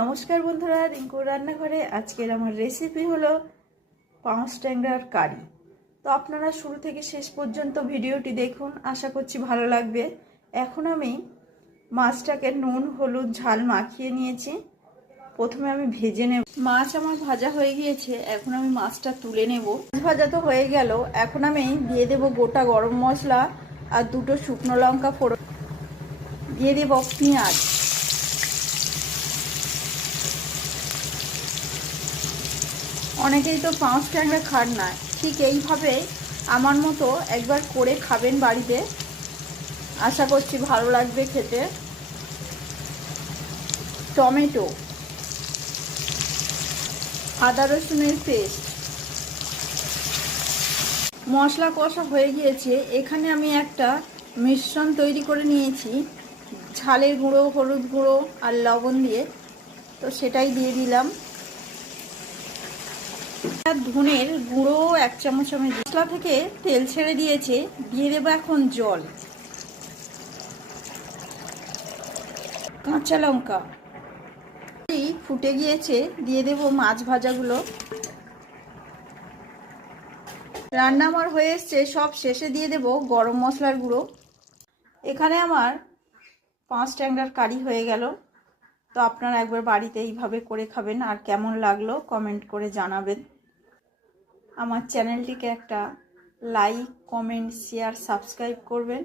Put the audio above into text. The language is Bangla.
নমস্কার বন্ধুরা, রিঙ্কুর রান্নাঘরে আজকের আমার রেসিপি হলো পাঙাশ ট্যাংরার কারি। তো আপনারা শুরু থেকে শেষ পর্যন্ত ভিডিওটি দেখুন, আশা করছি ভালো লাগবে। এখন আমি মাছটাকে নুন হলুদ ঝাল মাখিয়ে নিয়েছি। প্রথমে আমি ভেজে নেব। মাছ আমার ভাজা হয়ে গিয়েছে, এখন আমি মাছটা তুলে নেব। মাছ ভাজা তো হয়ে গেল, এখন আমি দিয়ে দেব গোটা গরম মশলা আর দুটো শুকনো লঙ্কা ফোড়ন, দিয়ে দেব পেঁয়াজ। অনেকেই তো পাঙাশ ট্যাংরা খান না, ঠিক এইভাবে আমার মতো একবার করে খাবেন বাড়িতে, আশা করছি ভালো লাগবে খেতে। টমেটো, আদা রসুনের পেস্ট, মশলা কষা হয়ে গিয়েছে। এখানে আমি একটা মিশ্রণ তৈরি করে নিয়েছি ঝালের গুঁড়ো, হলুদ গুঁড়ো আর লবণ দিয়ে, তো সেটাই দিয়ে দিলাম। ধনের গুঁড়ো 1 চামচ আমি, মশলা থেকে তেল ছেড়ে দিয়েছে, দিয়ে দেবো এখন জল। কাঁচা লঙ্কা ফুটে গিয়েছে, দিয়ে দেব মাছ ভাজাগুলো। রান্না আমার হয়ে এসছে, সব শেষে দিয়ে দেব গরম মশলার গুঁড়ো। এখানে আমার পাঙাশ ট্যাংরার কারি হয়ে গেল। তো আপনারা একবার বাড়িতে এইভাবে করে খাবেন, আর কেমন লাগলো কমেন্ট করে জানাবেন। আমার চ্যানেলটিকে একটা লাইক, কমেন্ট, শেয়ার, সাবস্ক্রাইব করবেন।